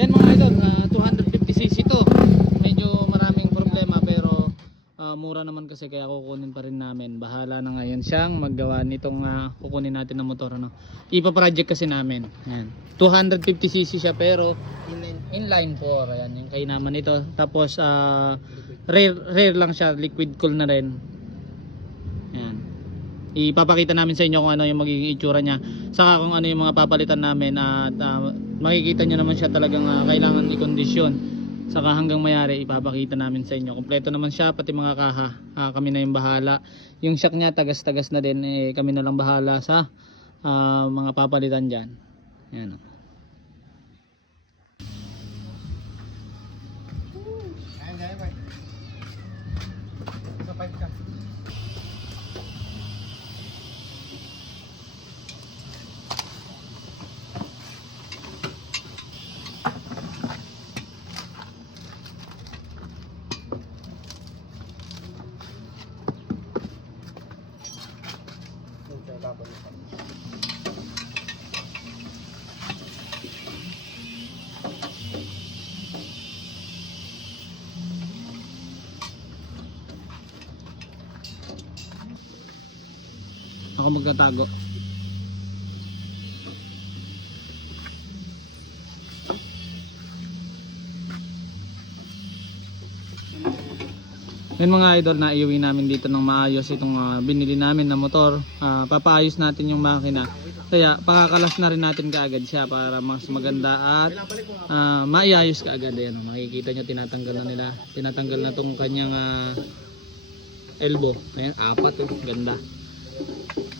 Ayan mga idol, 250cc to. Medyo maraming problema pero mura naman kasi kaya kukunin pa rin namin. Bahala na ngayon siyang maggawa nitong kukunin natin na motor, ano. Ipa-project kasi namin. Ayan. 250cc siya pero inline 4. Ayan, yung kay naman ito. Tapos rare lang siya, liquid cool na rin. Ayan. Ipapakita namin sa inyo kung ano yung magiging itsura niya, saka kung ano yung mga papalitan namin at makikita nyo naman siya talagang kailangan i-kondisyon, saka hanggang mayari ipapakita namin sa inyo. Kompleto naman siya, pati mga kaha, kami na yung bahala. Yung shock niya tagas-tagas na din, kami na lang bahala sa mga papalitan dyan. Ayan. Ako magtatago. Yun mga idol, na iuwi namin dito ng maayos itong binili namin na motor. Papaayos natin yung makina. Kaya pakakalas na rin natin kaagad siya para mas maganda at maiayos kaagad. Ayan, makikita nyo tinatanggal na tong kanyang elbow. Ayan, 4 ganda.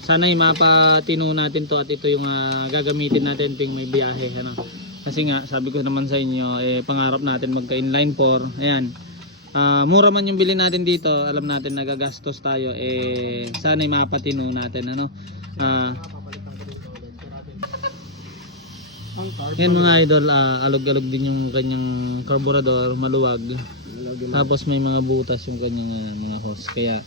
Sana'y mapatino natin to at ito yung gagamitin natin ting may biyahe, ano. Kasi nga sabi ko naman sa inyo, pangarap natin magka inline 4. Ayan. Mura man yung bili natin dito, alam natin nagagastos tayo, sana'y mapatino natin, ano. Yan mga idol, alog-alog din yung kanyang carburetor, maluwag. Tapos may mga butas yung kanyang mga hose, kaya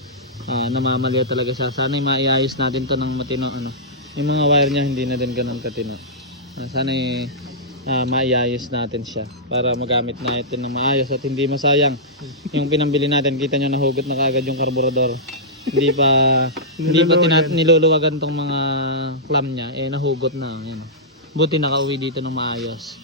namamaliw talaga siya. Sana'y maiayos natin to ng matino, ano. Yung mga wire niya hindi na din ganun katino. Sana'y maiayos natin siya para magamit natin ng maayos at hindi masayang yung pinambili natin. Kita nyo nahugot na kaagad yung carburetor. Hindi pa niluluwagan tong mga clamp niya, nahugot na. Yan. Buti nakauwi dito ng maayos.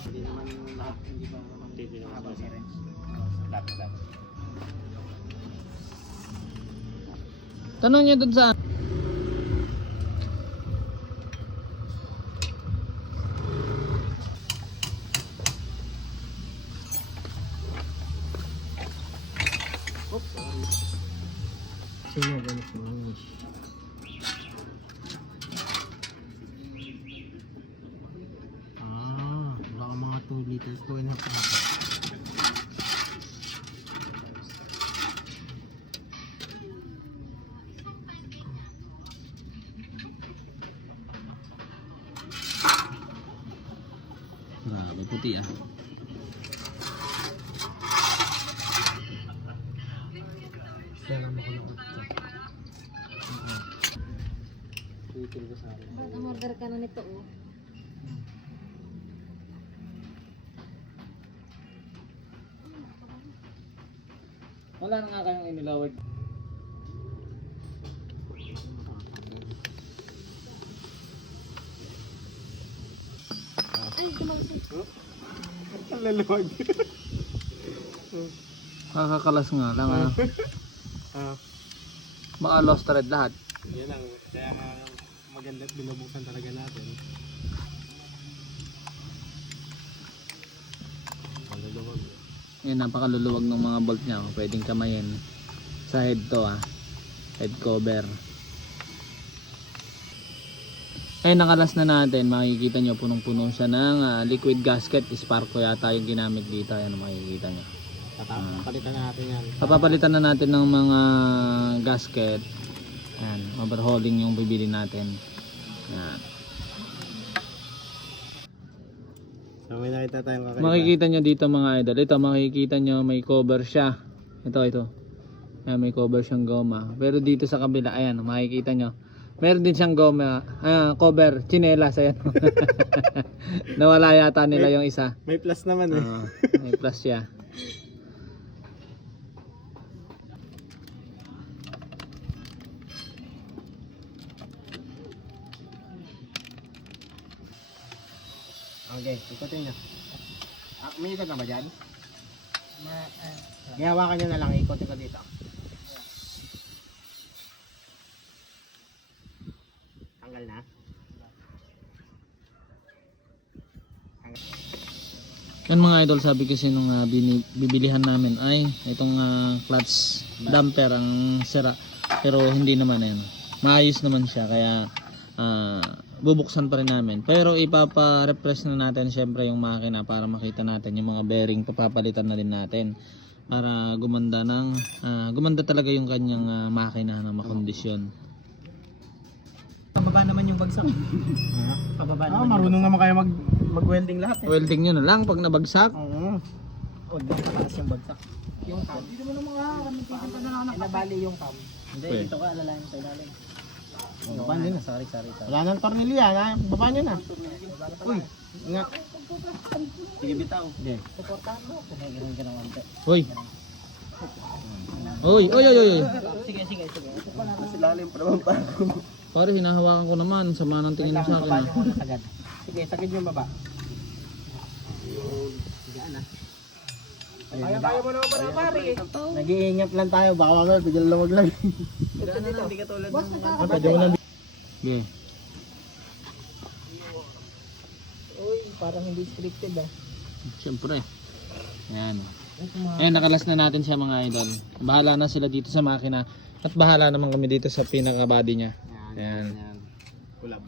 Hindi naman lahat, hindi ba naman tanong niyo dun sa sino ba nito? Baka mga 2 liters, 2.5 liters. Grabe puti Ba't umorder ka na nito Wala na nga kayong inilawag. Ay, gumagasing. Ang laluwag. Kakakalas nga lang, ano. Baka lost thread lahat. Yan lang, kaya maganda binubukan talaga natin. Ang laluwag. Yan, napakaluluwag ng mga bolt niya. Pwedeng kamayin sa head to, head cover. Ay, nakalas na natin. Makikita nyo punong-puno siya ng liquid gasket. Sparco yata yung ginamit dito. Ayan, makikita nyo. Papalitan na natin yan. Papapalitan na natin ng mga gasket. Ayan, overhauling yung bibili natin. Ayan. So may nakita tayong kakaiba. Makikita nyo dito mga idol. Ito makikita nyo may cover siya. Ito. Ayan, may cover siyang goma. Pero dito sa kabila, ayan, makikita nyo. Meron din siyang goma, cover, tsinelas, ayan. Nawala yata nila yung isa. May plus naman eh. May plus siya. Okay, ikutin nyo. May ikot na ba dyan? Gayawakan nyo na lang, ikotin ko dito. Tanggal na? Yan mga idol, sabi kasi nung bibilihan namin ay itong clutch damper ang sira. Pero hindi naman yan. Maayos naman siya kaya bubuksan pa rin namin. Pero ipapa-refresh na natin syempre yung makina para makita natin yung mga bearing, papapalitan na din natin para gumanda talaga yung kanyang makina na makondisyon. Pababa naman yung bagsak. Pababa naman. Marunong naman kayo mag-welding lahat eh. Welding nyo na lang pag nabagsak. Oo. Huwag na pataas yung bagsak. Yung cam. Hindi mo naman nabali yung cam. Hindi, Pwede. dito ka alalayan sa ilalim. Baba nyo na, sorry. Wala nang tornilyo yan ha. Baba nyo na. Uy, nga. Sige bitaw. Hindi. Suportahan mo. Ganun ka naman. Uy. Sige. Mas ilalim pa naman pa. Pare, hinahawakan ko naman. Sama ng tingin mo sa akin. Sige, sakit yung baba. Kaya mo naman para pare. Nag-iingat lang tayo. Baka mamaya bigla lumaglag. Hindi ka tulad ng... Pwede mo lang. Okay. Uy, parang hindi scripted ah. Siyempre. Ayan. Ayan, nakalas na natin siya mga idol. Bahala na sila dito sa makina. At bahala naman kami dito sa pinaka-body niya. Ayan. Kulab.